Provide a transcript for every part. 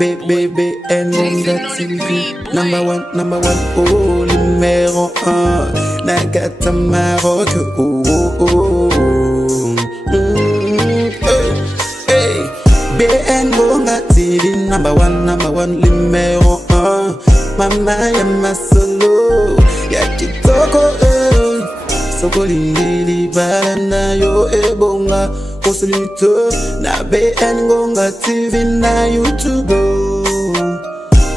BBN TV. Number one, oh, numéro 1. Nagata Maroc, oh, oh, oh. Hey, BN Gonga TV. Number one, numéro 1. Mama ya masolo, ya kitoko, soko lindili balana yo ebonga. Consulite na BN Gonga TV na YouTube.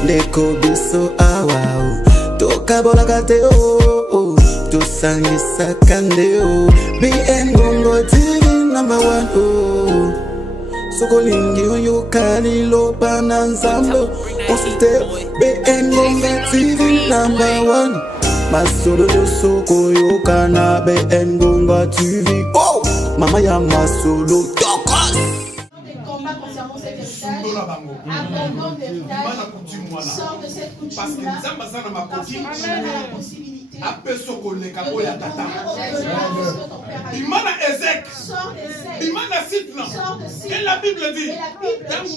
Ndeko biso awao toka bola kate o to sangisa kande o. BN Gonga TV number 1 o. Soko lingi yo kali lo bananzambo. Consulite BN Gonga TV number 1. Masolo yo soko yo kana BN Gonga TV. Oh, mama ya masolo tokos. Des combats concernant cet héritage, abandonne l'héritage, sort de cette coutume-là, parce que Dieu a la possibilité de revenir au delà de ce que ton père a dit. Sors d'Ézek, sors de Sith. Et la Bible dit, parce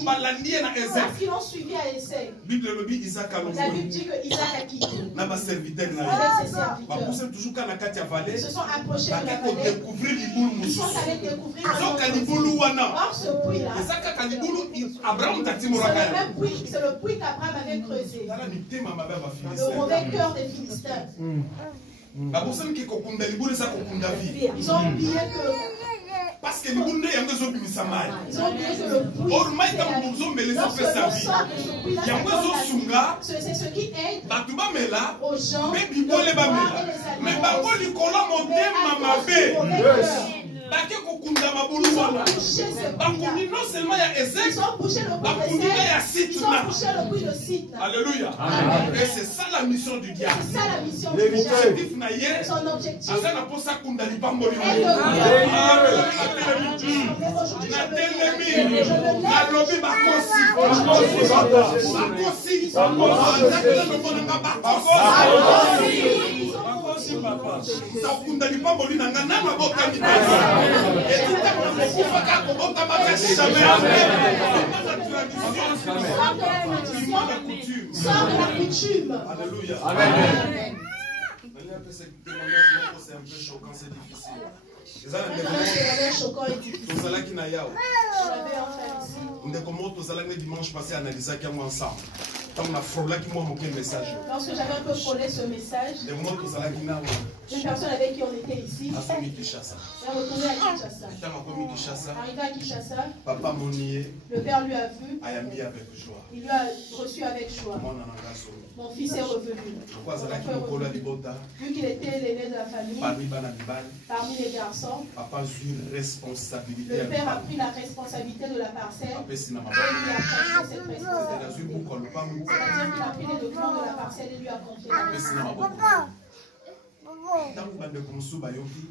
qu'ils l'ont suivi à Ézek. La Bible dit que Isaac a quitté avec ses serviteurs. Ils se sont approchés de la vallée. Ils sont allés découvrir or ce puits-là, c'est le puits qu'Abraham avait creusé. Le mauvais cœur des Philistins. Ils ont oublié que parce que nous avons besoin de ils ont oublié que le puits, c'est ce qui aide aux gens de croire et les alliances. non seulement il y a Ézek, ils ont bouché le puits de Sith. Alléluia. Et c'est ça la mission du diable. C'est ça la mission du diable. Son objectif est de sort de la coutume. Alléluia. Amen. C'est un peu choquant, c'est difficile. C'est choquant et difficile. Dimanche passé, analysé ensemble. Lorsque j'avais un peu frôlé ce message, une personne avec qui on était ici est retournée à Kinshasa. Arrivé à Kinshasa, le père lui a vu, il lui a reçu avec joie. Mon fils est revenu. Vu qu'il était l'aîné de la famille, parmi les garçons, le père a pris la responsabilité de la parcelle et lui a confié cette responsabilité. C'est-à-dire qu'il a pris les documents de la parcelle et lui a confié la responsabilité.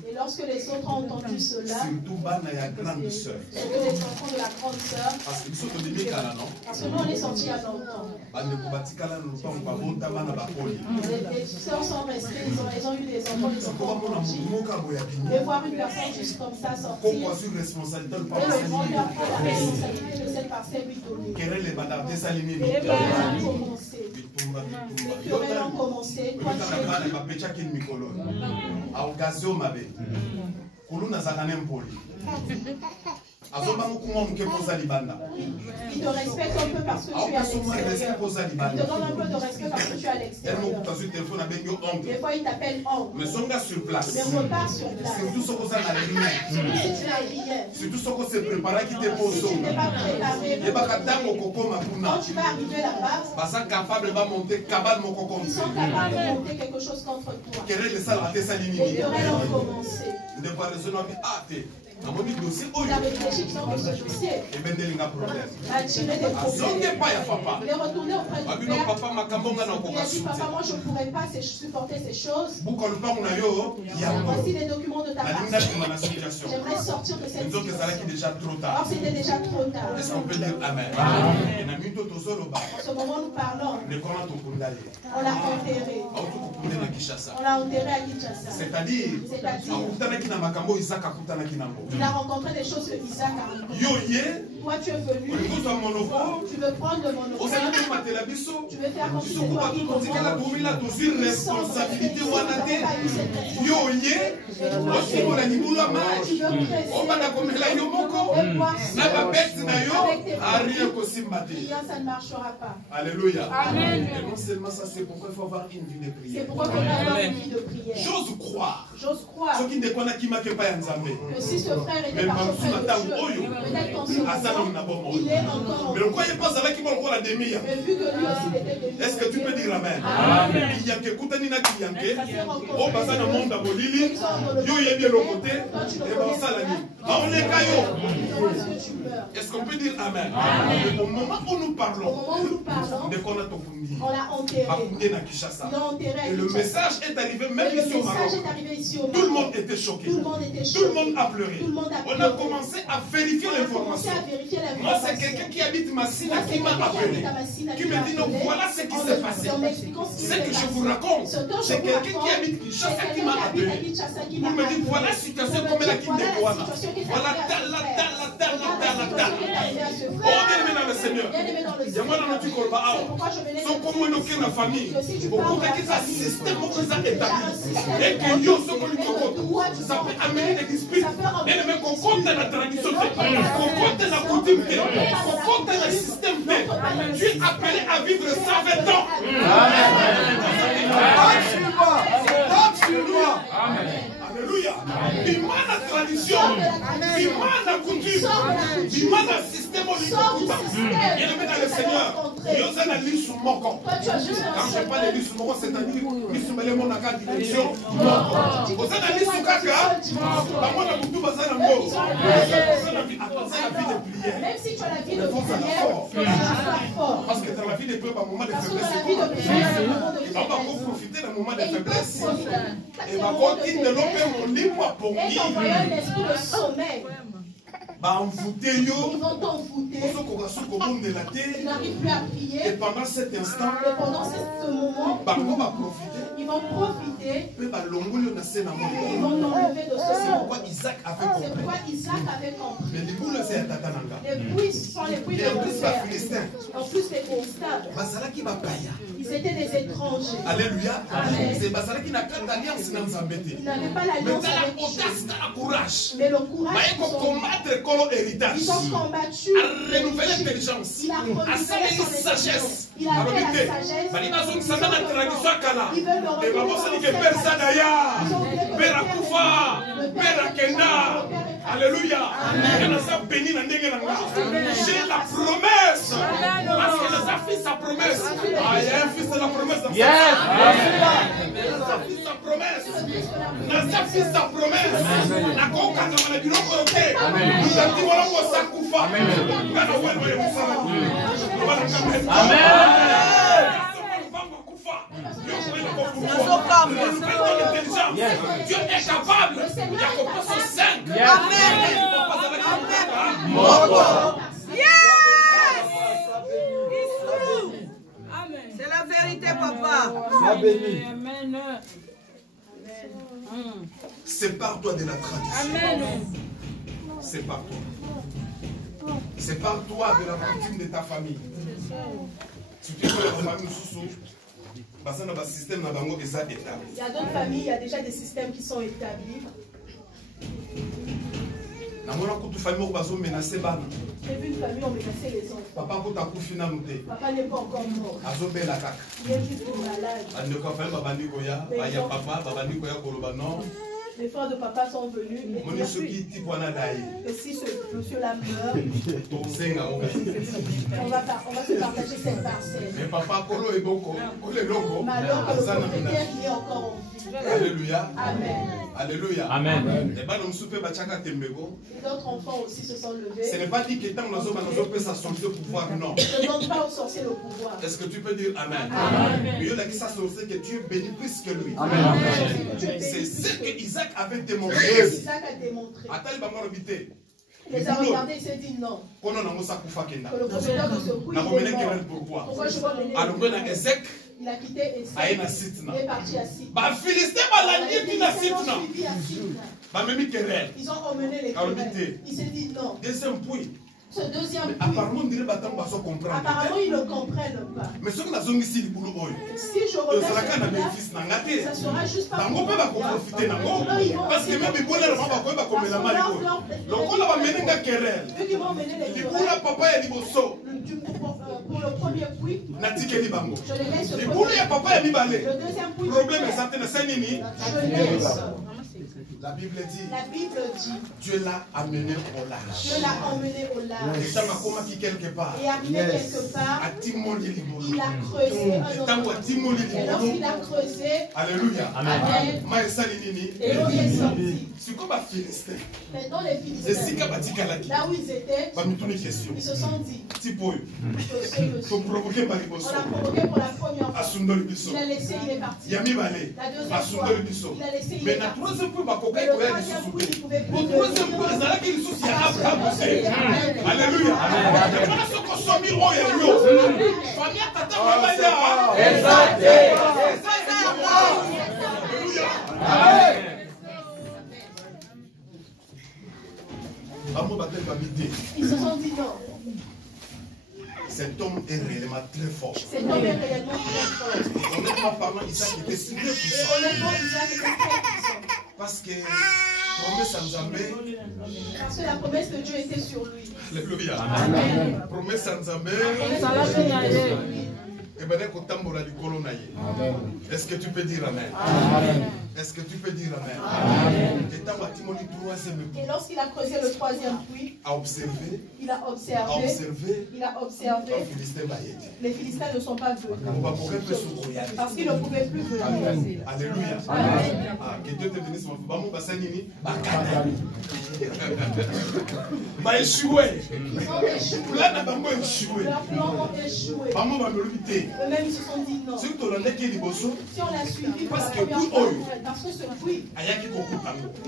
Et lorsque les autres ont entendu cela, surtout les enfants de la grande sœur, parce que nous on est sortis à longtemps. Les sœurs sont restées, elles ont eu des enfants, les enfants ont grandi. Et voir une personne juste comme ça sortir, et le grand lui a pris la responsabilité de cette parcelle lui donner. Et les querelles ont commencé. Les querelles ont commencé. A occasion mabe kuluna zakane mpoli azoba mukuma muke poza libanda. Il te respecte un peu parce que tu es à l'extérieur. Il te donne un peu de respect parce que tu es à l'extérieur. Des fois il t'appelle oncle. Mais songa sur place. Mais repars sur place. Surtout ce qu'on a la lumière. Surtout si tu n'as rien. Surtout ce qu'on s'est préparé qui te pose. Si tu n'es pas préparé. Et bah quand tu vas arriver là-bas, ils sont capables de monter quelque chose contre toi. Les querelles ont commencé. Il a réfléchi sur ce dossier. A tiré des problèmes. Il est retourné auprès du père. Il a dit, papa, moi je ne pourrais pas supporter ces choses. Voici les documents de ta partie. J'aimerais sortir de cette situation. Or c'était déjà trop tard. Est-ce qu'on peut dire Amen? En ce moment nous parlons. On l'a enterré. On l'a enterré à Kinshasa. C'est-à-dire, il a rencontré des choses que Isaac a rencontrées. Toi, tu es venu. Tu veux prendre le monopole. Tu veux faire comme si c'est toi qui comprends. Responsabilité wanate. Yo ye. Ça ne marchera pas. Alléluia. Amen. Et non seulement ça, c'est pourquoi il faut avoir une vie de prière. C'est pourquoi il faut avoir une vie de prière. J'ose croire. J'ose croire. Que si ce frère était par son frère de Dieu, peut-être qu'en ce moment, il est encore. Mais ne croyez pas ça qui va encore la demi. Mais vu que lui aussi était demi. Est-ce que tu peux dire amen? Amen. Il y a que Koutanina qui yanke. Oh, Bazana Monda Bolili. Yo yebi le côté. Et Bansalani. On est caillou. Est-ce qu'on peut dire amen? Amen. Au moment où nous parlons, on l'a enterré. Et le message est arrivé même ici au Maroc. Tout le monde était choqué. Tout le monde a pleuré. On a commencé à vérifier l'information. Moi, c'est quelqu'un qui habite Massina qui m'a appelé. Qui me dit, non, voilà ce qui s'est passé. Ce que je vous raconte, c'est quelqu'un qui habite Kinshasa qui m'a appelé. Pour me dire, voilà la situation comme elle a quitté Kouana. Voilà tel. Oh, bien aimé dans le Seigneur. Il y a moi dans notre corps. Son comme une aucune famille. Beaucoup de système qui sont établis. Et que nous sommes ça peut amener des disputes. Et même qu'on compte la tradition, qu'on compte la coutume, qu'on compte le système. Tu es appelé à vivre 120 ans. Amen. Alléluia. Bimana tradition, bimana coutume, bimana système au niveau. Il est dans le Seigneur. Il y a un livre sur mon corps. Quand je parle de livre sur mon corps, c'est-à-dire livre sur mon direction. Vous avez un livre sur Kaka. Même si tu as la vie de prière, parce que dans la vie de prière, il y a un moment de faiblesse. On va profiter d'un moment de faiblesse. Et ma continue de l'opérer mon livre pour qui. Et t'envoyer un esprit de sommeil. Ils vont t'envoûter. Ils n'arrivent plus à prier. Et pendant cet instant, et pendant ce moment, ils vont profiter. Ils vont l'enlever de ce moment. C'est pourquoi Isaac avait compris. Mais les boules, c'est les bouilles sont les bouilles de l'enfer. En plus, les constables. Ils étaient des étrangers. Alléluia. C'est Bazala qui n'a pas d'alliance dans Zambété. Ils n'avaient pas l'alliance avec courage. Mais le courage. Ils ont combattu. À renouveler l'intelligence. À savoir la sagesse. Il a fait la sagesse. Ils veulent me Alléluia. J'ai la promesse. Parce que les fils sa promesse. Ah, il y a un fils de la promesse. Sa promesse. Sa promesse. La coca dans le bureau côté. Nous avons dit voilà où ça coufa. Dieu est capable. Il y a compris 5. C'est la vérité, papa. Sépare-toi de la tradition. Sépare-toi. Sépare-toi de la coutume de ta famille. Si tu veux la famille sous il y a d'autres familles, il y a déjà des systèmes qui sont établis. J'ai vu une famille, on menaçait les enfants. Papa n'est pas encore mort. Il est juste malade. Les frères de papa sont venus. Et si ce monsieur-là meurt, on va se partager cette parcelle. Mais papa, Kolo est bon. Malheur que le propriétaire qui est encore en vie. Alléluia. Amen. Alléluia. Amen. Et d'autres enfants aussi se sont levés. Ce n'est pas dit que tant nous peut s'assortir le pouvoir, non. Ne demande pas aux sorciers le pouvoir. Est-ce que tu peux dire Amen? Mais il y a qui s'assortit que tu es béni plus que lui. Amen. C'est ce que Isaac avait démontré. Isaac a démontré. Il les a regardés, il s'est dit non. Que le propriétaire de ce coup, il est mort. Pourquoi je vois mener il a quitté Ezek. Il est parti à Sitna. Ils ont emmené les querelles. Il s'est dit non. Deuxième point. Ce deuxième puits, apparemment, ils ne comprennent pas. Mais si je reviens ça sera juste pas pour profiter. Parce que même les pour le premier puits, je les laisse le deuxième puits, la Bible dit, Dieu l'a amené au large. Dieu l'a emmené au large. Et arrivé quelque part, il a creusé un autre. Et lorsqu'il a creusé, alléluia, amen. Et l'eau est sortie. Maintenant les Philistins, là où ils étaient, ils se sont dit, on l'a provoqué pour la première fois. Il a laissé, il est parti. La deuxième fois, il a laissé, il est parti. Mais le troisième coup, il pouvait plus le alléluia. Ils se sont dit non. Cet homme est réellement très fort. Cet homme est réellement très fort. Honnêtement parlant, Isaac était très puissant. Honnêtement, Isaac était très puissant. Parce que promesse à Nzambé. Parce que la promesse de Dieu était sur lui. Alléluia. Amen. Promesse à Nzambé. Est-ce que tu peux dire amen? Est-ce que tu peux dire amen? Et lorsqu'il a creusé le troisième puits, il a observé. Les Philistins ne sont pas venus. Parce qu'ils ne pouvaient plus venir. Alléluia. Que Dieu te bénisse. Leurs plans ont échoué. Eux-mêmes ils se sont dit non. Si on l'a suivi pour la première fois, parce que ce puits, il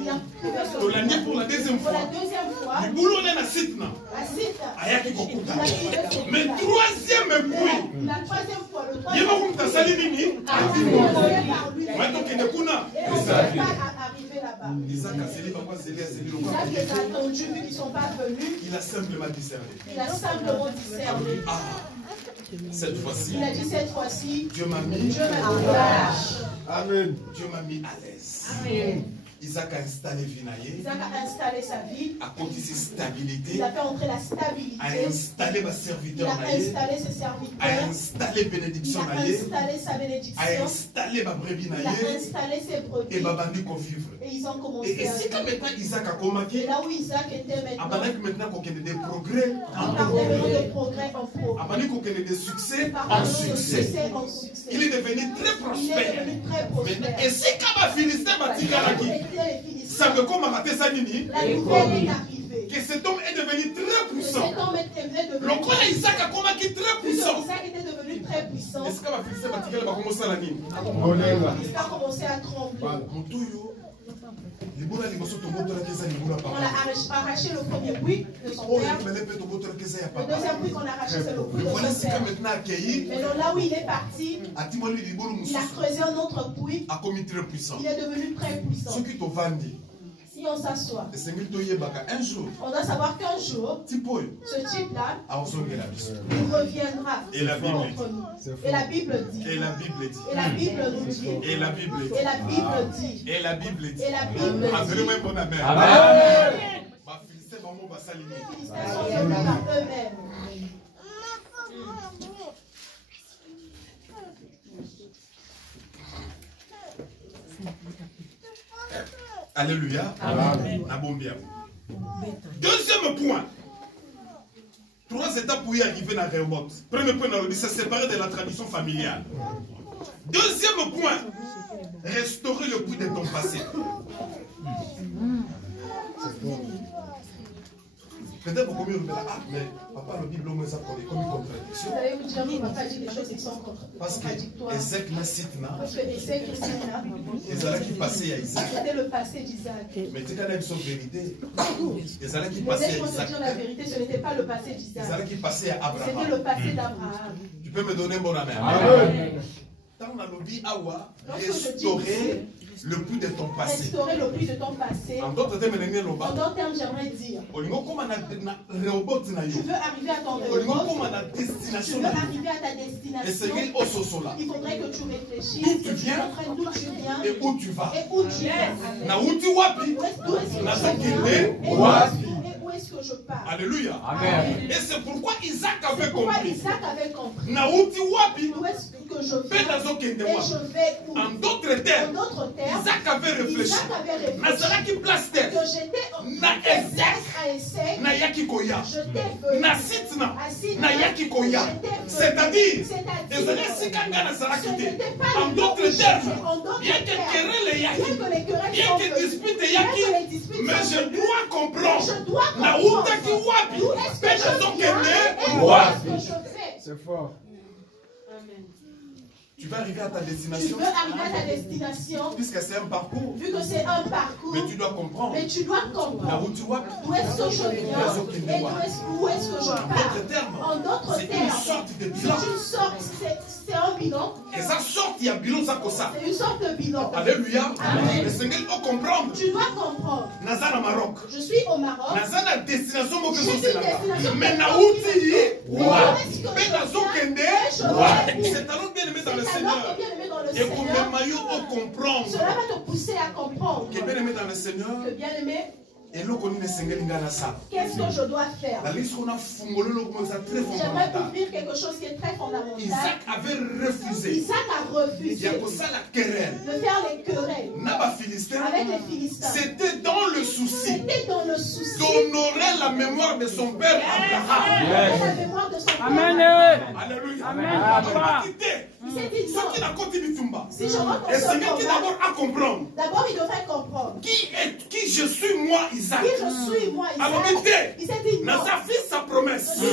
a pour la deuxième fois, mais troisième puits, la troisième fois, le il Isaac les a attendus, vu qu'ils ne sont pas venus. Il a simplement discerné. Cette fois-ci, il a dit cette fois-ci, Dieu m'a mis au large. Amen. Dieu m'a mis à l'aise. Amen. Isaac a installé Vinaye. Isaac a installé sa vie. A côté ses stabilité. Il a fait entrer la stabilité. A installé ma serviteur. Il a installé ses serviteurs. A installé bénédiction. Il a installé sa bénédiction. A installé ma brebis. Il a installé ses brebis. Et ma bandit qu'on vivre. Et ils ont commencé. Et si quand maintenant Isaac a commencé. Et là où Isaac était maintenant qu'on ait des progrès. En progrès. Abandonné qu'on ait des succès en succès. Il est devenu très prospère. Et si quand ma Philistin m'a dit ça me comme raté ça nini. La nouvelle est arrivée. Que cet homme est devenu très puissant. Cet homme est devenu le corps Isaac a commencé très puissant. Isaac était devenu très puissant. Est-ce que ma Philistin m'a dit qu'elle va commencer à la nini? Il a commencé à trembler. On a arraché le premier puits de son père. Le deuxième puits qu'on a arraché, c'est le puits de son père. Mais là où il est parti, il a creusé un autre puits. Il est devenu très puissant. Si on s'assoit, on doit savoir qu'un jour, ce type-là, il reviendra contre nous. Et la Bible dit. Et la Bible nous dit. Et la Bible dit. Et la Bible dit. Et la Bible dit. Et la Bible dit. Amen. Les Philistins sont venus par eux-mêmes. Alléluia. Amen. Deuxième point. 3 étapes pour y arriver dans la remote. Premier point, c'est séparer de la tradition familiale. Deuxième point, restaurer le puits de ton passé. Peut-être pour combien on dit ah mais papa le Bible ça comme une contradiction. Vous allez vous dire oui, papa dit des choses qui sont contradictoires. Parce que Ézéchiel n'a cité parce que Ézéchiel cita. Ezala qui passait à Isaac. C'était le passé d'Isaac. Mais tu connais une vérité. Ezala qui passait à Isaac. Dire la vérité, ce n'était pas le passé d'Isaac. Ezala qui passait à Abraham. C'était le passé d'Abraham. Tu peux me donner un bon amen. Amen. Dans la lobby awa restaurer le puits de ton passé. Restaurer le puits de ton passé. En d'autres termes, j'aimerais dire. Tu veux arriver à ton tu veux rêve. arriver à ta Tu destination. veux arriver à ta destination. Il faudrait que tu réfléchisses. D'où tu viens et où tu vas. Et où tu vas. Où est-ce que je pars? Alléluia. Amen. Et c'est pourquoi Isaac avait Pourquoi compris. Isaac avait compris. Où est-ce que je vais? Et je vais où? En d'autres termes, Isaac avait réfléchi. Que j'étais na Esek, na yaki koya, na sitna, na yaki koya. C'est-à-dire, en d'autres termes, bien que querelle yaki, bien que dispute yaki, mais je dois comprendre. Na uta ki wapi, c'est fort. Amen. Tu vas arriver à ta destination. Puisque c'est un parcours. Vu que c'est un parcours. Mais tu dois comprendre. D'où est-ce que je viens et où est-ce que je pars. En d'autres termes. C'est une sorte de bilan. C'est un bilan. Et ça sort, il y a bilan ça comme ça. C'est une sorte de bilan. Alléluia. Amen. Le Seigneur doit comprendre. Tu dois comprendre. Nazana Maroc. Je suis au Maroc. Nazana destination J'ai une destination. mais Naouti, c'est alors bien aimé dans le Seigneur. Et pour le maillot au comprendre. Cela va te pousser à comprendre. Que bien aimé dans le Seigneur. Que bien aimé. Et l'eau connaît le Seigneur. Qu'est-ce que je dois faire? J'aimerais ouvrir quelque chose qui est très fondamental. Isaac avait refusé. Isaac a refusé de faire les querelles avec les Philistins. C'était dans le souci d'honorer la mémoire de son père Abraham. La mémoire de son père. Amen. Alléluia. Amen. Il s'est dit non. Si je rentre et c'est lui qui d'abord à comprendre. D'abord il devrait comprendre. Qui je suis moi Isaac. Qui je suis moi Isaac. Alors il s'est dit non. Sa fille sa promesse. Et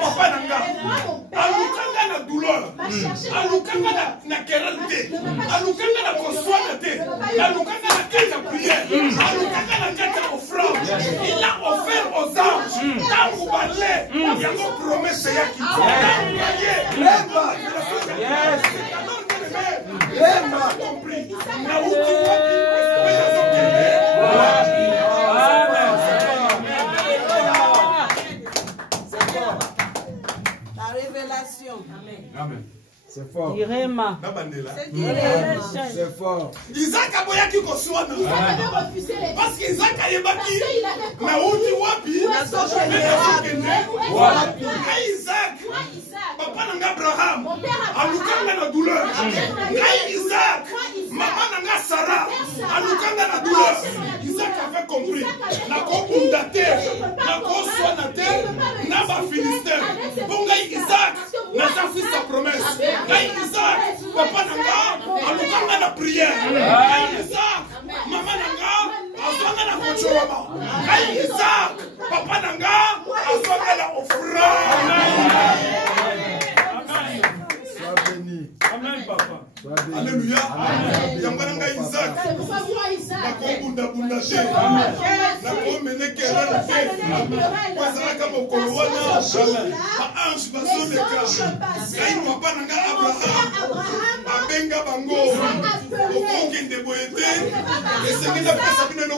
papa nanga. moi mon père. Alukanga na douleur. Alukanga na querelle. Alukanga na consoité. Alukanga na carte à prière. Alukanga na carte à offrande. Il a offert aux anges. Tant ou balé. Il y a une promesse yaki. Yes. Compris. La révélation. Amen. C'est fort. Irema. C'est fort. Isaac a boyaki koswana. Isaac avait refusé les parce qu'Isaac a yebaki. il avait compris. Na uti wapi? Wapi. Isaac. Papa nanga Abraham. Mon père Alukanga na douleur. Isaac. Maman nanga Sarah. Alukanga na douleur. Isaac avait compris. Na ko undate. Na ko swanate. Na ba Philistin. Bonga Isaac. Na sa fils sa promesse. Isaac. Papa nanga. Alukanga na prière. Isaac. Maman nanga. Aswanga na kochorama. Isaac. Papa nanga. Aswanga na offrande. Amen, papa. Alléluia. Yambaranga Isaac. C'est pourquoi moi Isaac. Nakobunda bunda te. Nakomene kerala te. Kwazalaka mokolo wana. Ba ange bazoleka. Ngai papa nanga Abraham. Abenga bango. Okokende boye te. Esengi na pesa bino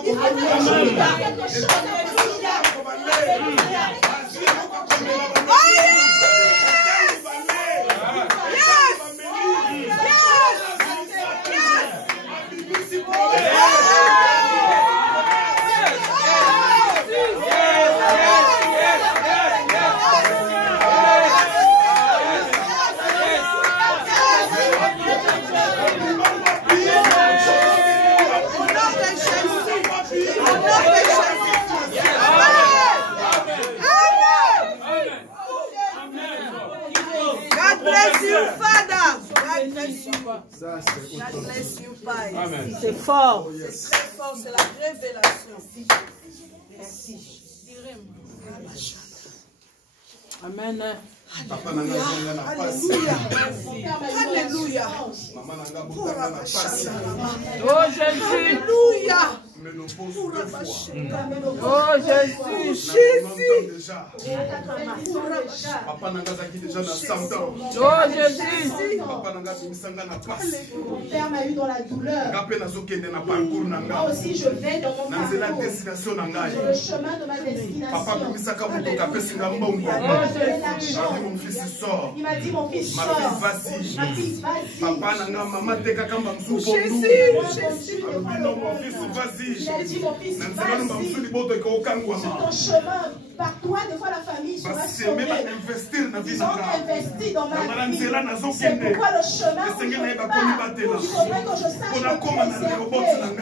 C'est fort. C'est très fort, c'est la révélation. Merci. Amen. Alléluia. Alléluia. Oh Jésus. Alléluia. Ménopause 2 fois. Oh Jésus. Déjà. Papa Nangazaki déjà dans 100 ans. Oh Jésus. Papa Nangazaki na passe. Mon père m'a eu dans la douleur. Moi aussi je vais dans mon parcours. Sur le chemin de ma destination. Papa Il m'a dit mon fils sort. Ma fille vas-y. Papa Nanga maman teka kamba msupo. Jésus. Mon fils vas-y. Il a dit mon fils vas-y. Sur ton chemin. Par toi, des fois la famille sera sauvée. Ils ont investi dans ma vie. C'est pourquoi le chemin où je pars, il faudrait que je sache me préserver.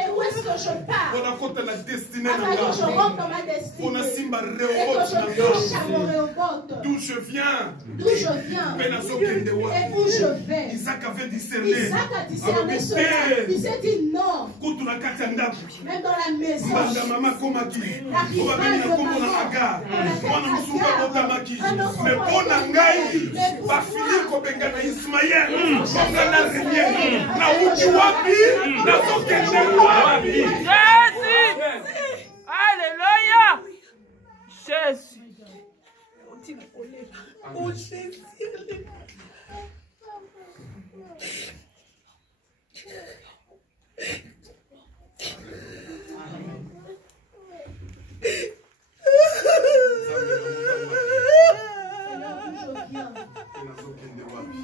Et où est-ce que je pars? Afin que je rentre dans ma destinée. Et que je touche à mon réobote. D'où je viens. Et où je vais. Isaac avait discerné. Isaac a discerné cela. Il s'est dit non. Même dans la maison. Alléluia. Jésus. Oh Jésus.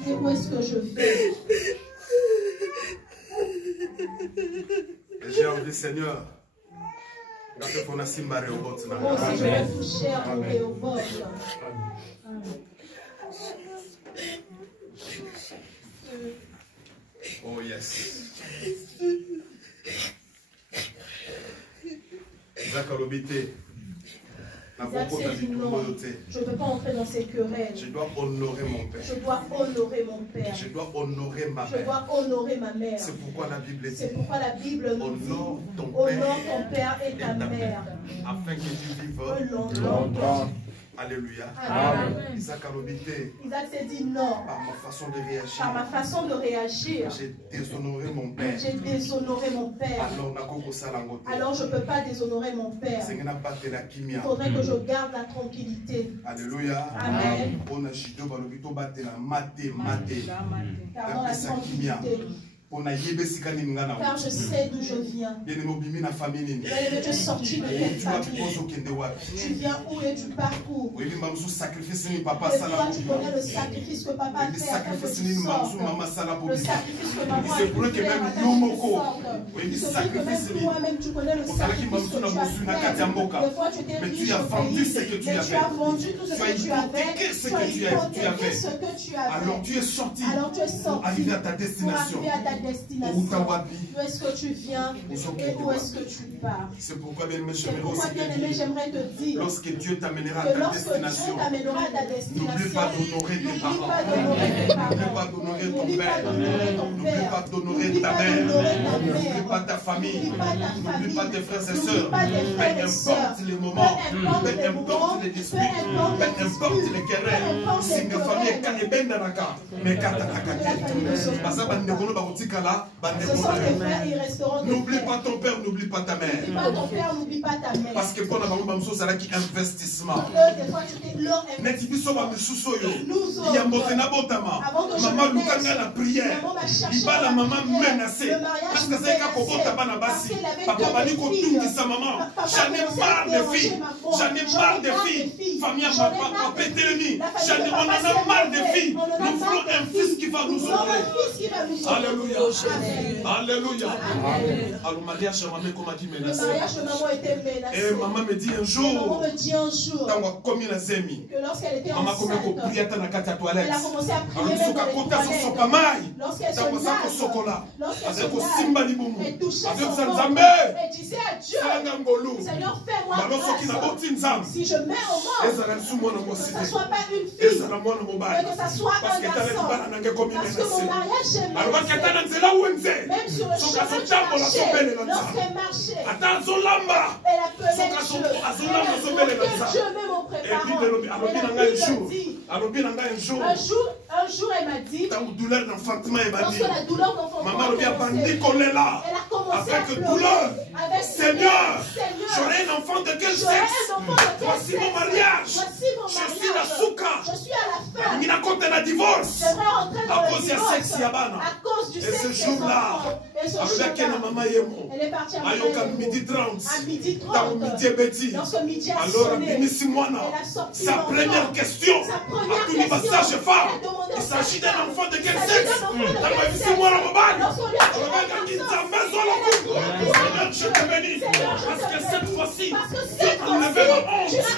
Et où est-ce que je vais? J'ai envie, Seigneur. Moi aussi, je vais toucher à mon réobote. Oh yes. Isaac a l'obité. Isaac s'est dit non, je ne peux pas entrer dans ces querelles. Je dois honorer mon père. Je dois honorer mon père. Je dois honorer ma mère. Je dois honorer ma mère. C'est pourquoi la Bible dit. C'est pourquoi la Bible nous dit. Honore ton père et ta mère. Afin que tu vives longtemps. Alléluia. Amen. Isaac a l'obité. Isaac s'est dit non. Par ma façon de réagir. Par ma façon de réagir. J'ai déshonoré mon père. J'ai déshonoré mon père. Alors je ne peux pas déshonorer mon père. Il faudrait que je garde la tranquillité. Alléluia. Amen. Car dans la tranquillité. Car je sais d'où je viens. Tu es sorti de quelle famille? Tu viens où et tu pars où? Et toi, tu connais le sacrifice que papa a fait afin que tu sortes. Le sacrifice que maman a fait afin que tu sortes. Il se dit que même toi-même, tu connais le sacrifice que tu as fait. Des fois, tu t'es riche au pays, mais tu as vendu tout ce que tu avais. Tu as hypothéqué ce que tu avais. Alors tu es sorti pour arriver à ta destination. Où est-ce que tu viens et où est-ce que tu pars? C'est pourquoi bien aimé, j'aimerais te dire lorsque Dieu t'amènera à ta destination, n'oublie pas d'honorer tes parents, n'oublie pas d'honorer ton père, n'oublie pas d'honorer ta mère, n'oublie pas ta famille, n'oublie pas tes frères et sœurs, peu importe les moments, peu importe les disputes, peu importe les querelles, si ma famille est canébène dans la carte, mais n'oublie pas ton père, n'oublie pas ta mère. Parce que pour la maman, c'est là qui investissement. Il y a Motena Botama. Maman Lukanga la prière. Il va la maman menacée. Parce que c'est qu'à Kobota Banabasi. Papa Bani Kotungi sa maman. J'en ai marre de filles. J'en ai marre de filles. Famille m'a pété le nid. On en a marre de filles. Nous voulons un fils qui va nous sauver. Alléluia. Alléluia. Alors, le mariage de maman comme a dit menacé. Et maman me dit un jour, quand comme il a zemi, maman comme elle priait dans la toilette. Elle a commencé à prier dans les toilettes. Lorsqu'elle se lave, elle touchait son ventre. Elle disait à Dieu, Seigneur, fais-moi grâce. Si je mets au monde, que ce ne soit pas une fille, mais que ce soit un garçon. Parce que mon mariage est menacé. Même sur le chemin du marché, lorsqu'elle marchait, elle appelait Dieu. Dieu même en préparant. Un jour, elle m'a dit, lorsque la douleur d'enfantement est commencée, elle a commencé à pleurer. Seigneur, j'aurai un enfant de quel sexe? Voici mon mariage. Je suis la souka. Je suis à la fin. J'aimerais rentrer dans le divorce à cause du sexe. Et ce jour-là, elle est partie à midi 30. À midi 30. Lorsque midi a alors, sonné, elle a sorti sa première question. Il Il s'agit d'un enfant de quel sexe? Je te bénis. Parce que cette fois-ci, Dieu a enlevé ma honte. C'est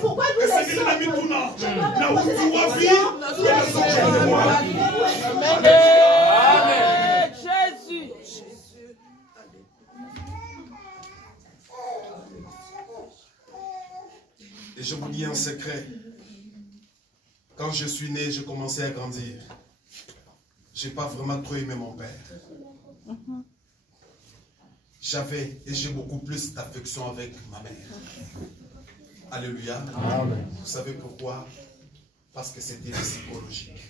pourquoi nous Jésus. Et je vous dis un secret. Quand je suis né, je commençais à grandir. Je n'ai pas vraiment trop aimé mon père. J'avais et j'ai beaucoup plus d'affection avec ma mère. Alléluia. Amen. Vous savez pourquoi? Parce que c'était psychologique.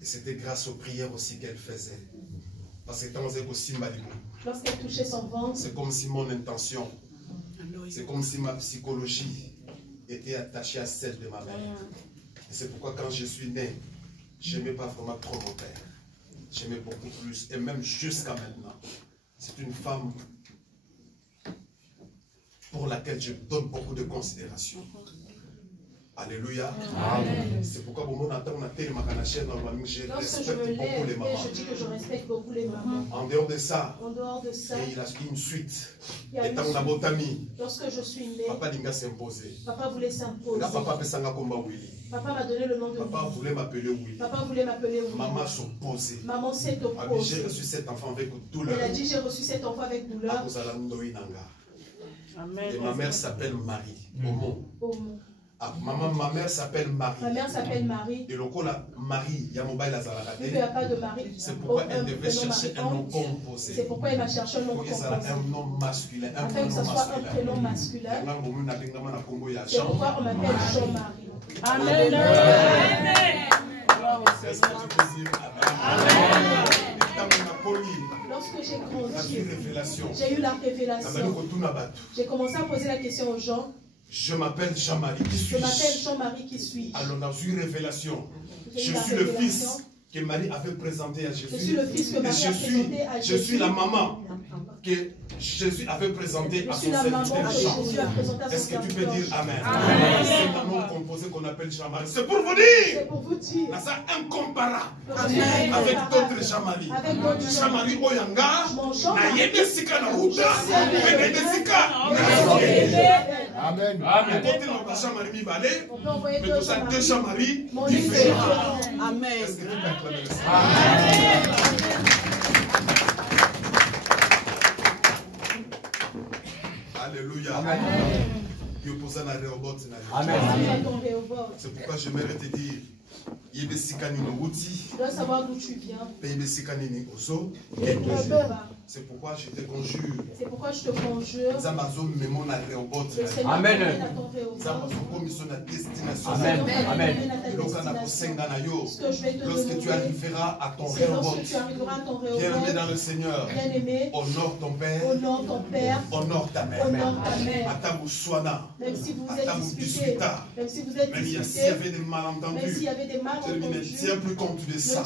Et c'était grâce aux prières aussi qu'elle faisait. Parce que lorsqu'elle touchait son ventre, c'est comme si mon intention, c'est comme si ma psychologie était attachée à celle de ma mère. Et c'est pourquoi quand je suis né, je n'aimais pas vraiment trop mon père. J'aimais beaucoup plus. Et même jusqu'à maintenant, c'est une femme pour laquelle je donne beaucoup de considération. Alléluia. C'est pourquoi je respecte beaucoup les mamans. Je dis que je respecte beaucoup les mamans. En dehors de ça, il y a une suite. Lorsque je suis née, papa s'imposer. Papa voulait s'imposer. Papa m'a donné le nom de Papa voulait m'appeler Willy. Papa voulait m'appeler Willy. Maman s'opposait. Maman s'est opposée. J'ai reçu cet enfant avec douleur. Elle a dit j'ai reçu cet enfant avec douleur. Et ma mère s'appelle Marie. Ma mère s'appelle Marie. Ma mère s'appelle Marie. Et le coup là, Marie, il y a pas de Marie. C'est pourquoi elle devait chercher un nom composé. C'est pourquoi elle a cherché un nom composé. Un nom masculin. Afin que ce soit un prénom masculin. C'est pourquoi on m'appelle Jean-Marie. Amen. Est-ce que tu peux dire Amen? Lorsque j'ai grandi, j'ai eu la révélation. J'ai commencé à poser la question aux gens. Je m'appelle Jean-Marie. Qui suis-je? Je m'appelle Jean-Marie. Qui suis-je? Alors, on a eu une révélation. Je suis le fils que Marie avait présenté à Jésus. Je suis le fils que Marie a présenté à Jésus. Je suis la maman que Jésus avait présentée à son serviteur Jean. Est-ce que tu peux dire Amen? C'est un nom composé qu'on appelle Jean-Marie. C'est pour vous dire. C'est incomparable avec d'autres Jean-Marie. Jean-Marie Oyanga, Nayebesika Naouta, Nayebesika. Amen. Amen. Jean-Marie Mibale, mais tout ça, deux Jean-Marie différents. Amen. Est-ce que tu peux acclamer le Seigneur? Alléluia. Amen. C'est pourquoi j'aimerais te dire, tu dois savoir d'où tu viens. C'est pourquoi je te conjure. C'est pourquoi je te conjure. Le Seigneur Amen. à ton Amen. Amen. Lorsque tu arriveras à ton réobot, bien-aimé dans le Seigneur, honore ton Père, honore ta mère. Même si vous êtes disputés, même si vous êtes disputés, s'il y avait des malentendus, ne tiens plus compte de ça.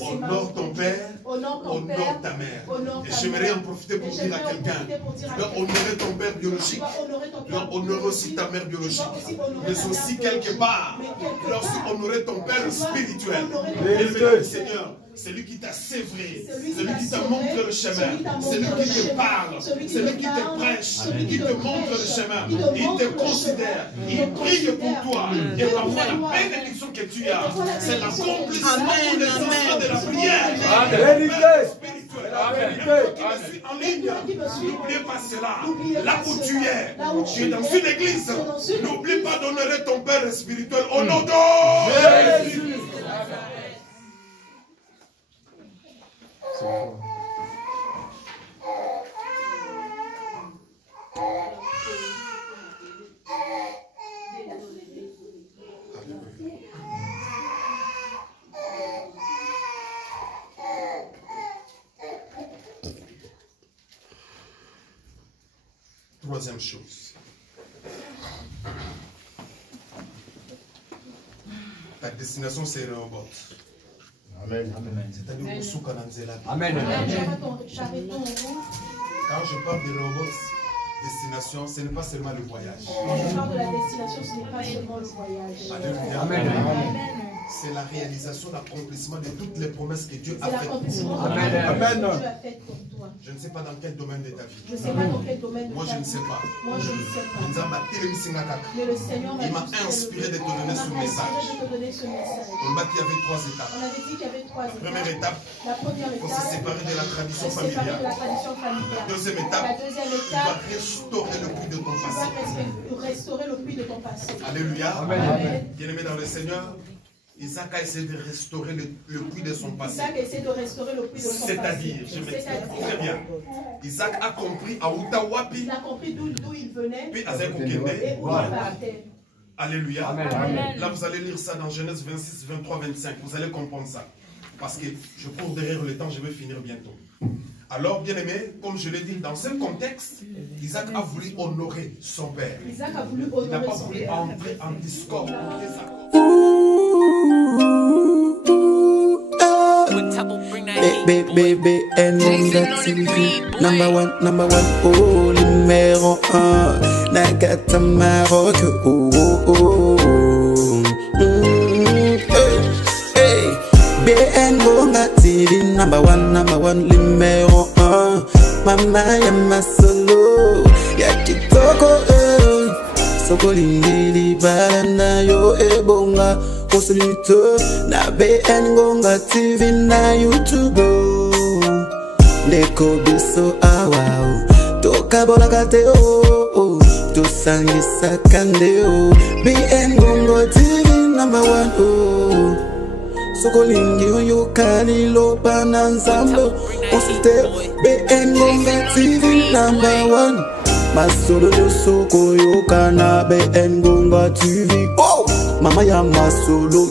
Honore ton Père, honore ta mère. Et j'aimerais en profiter pour dire à quelqu'un, honorer ton père biologique, honorer aussi ta mère biologique, mais aussi quelque part, honorer ton père spirituel. Le Seigneur, c'est lui qui t'a sévré, c'est lui qui t'a montré le chemin, c'est lui qui te parle, c'est lui qui te prêche, qui te montre le chemin, il te considère, il prie pour toi, et parfois la bénédiction que tu as, c'est l'accomplissement des enfants de la prière. suis en ligne, n'oubliez pas cela. Là où tu es dans une église, n'oublie pas d'honorer ton Père spirituel au nom de Jésus. Troisième chose. Ta destination, c'est Rehoboth. Amen. C'est-à-dire au Soukananzela. Amen. Quand je parle de Rehoboth, destination, ce n'est pas seulement le voyage. Quand je parle de la destination, ce n'est pas seulement le voyage. Alléluia. Amen. C'est la réalisation, l'accomplissement de toutes les promesses que Dieu a faites. Amen. Amen. Je ne sais pas dans quel domaine de ta vie. Je ne sais pas dans quel domaine de Moi, ta je ne vie. sais pas. Moi, je ne sais pas. Mais le Seigneur il m'a inspiré de te donner ce message. On m'a dit qu'il y avait trois étapes. On avait dit qu'il y avait trois étapes. Première étape, la première il faut se séparer de la tradition séparer de familiale. la tradition familiale. La deuxième étape, La deuxième tu étape, vas restaurer le puits de ton tu passé. vas restaurer le puits de ton passé. Alléluia. Amen. Bien-aimé dans le Seigneur, Isaac a essayé de restaurer le puits de son passé. Isaac a essayé de restaurer le puits de son passé. C'est-à-dire, je m'explique très bien. Isaac a compris à Utawapi. Il a compris d'où il venait Puis avec et où il partait. Alléluia. Amen. Là, vous allez lire ça dans Genèse 26, 23, 25. Vous allez comprendre ça. Parce que je cours derrière le temps, je vais finir bientôt. Alors, bien aimé, comme je l'ai dit, dans ce contexte, Isaac a voulu honorer son père. Isaac a voulu Il n'a honorer pas son voulu père. entrer en discorde. Baby, and on that TV. Number one, oh, numéro 1. Nagata Maroc, oh. Hey, BN Gonga TV. Number one, numéro 1. Mama ya solo, ya kitoko, soko lindili balana yo ebonga. Consulite na BN Gonga TV na YouTube. Ndeko biso awao toka bolakate oh tosangisa kande oh. BN Gonga TV number 1 oh. Soko lingi oyo kalilo pananzambo. Consulite BN Gonga TV number 1. Masolo yo soko yo kana BN Gonga TV oh. Mama ya masolo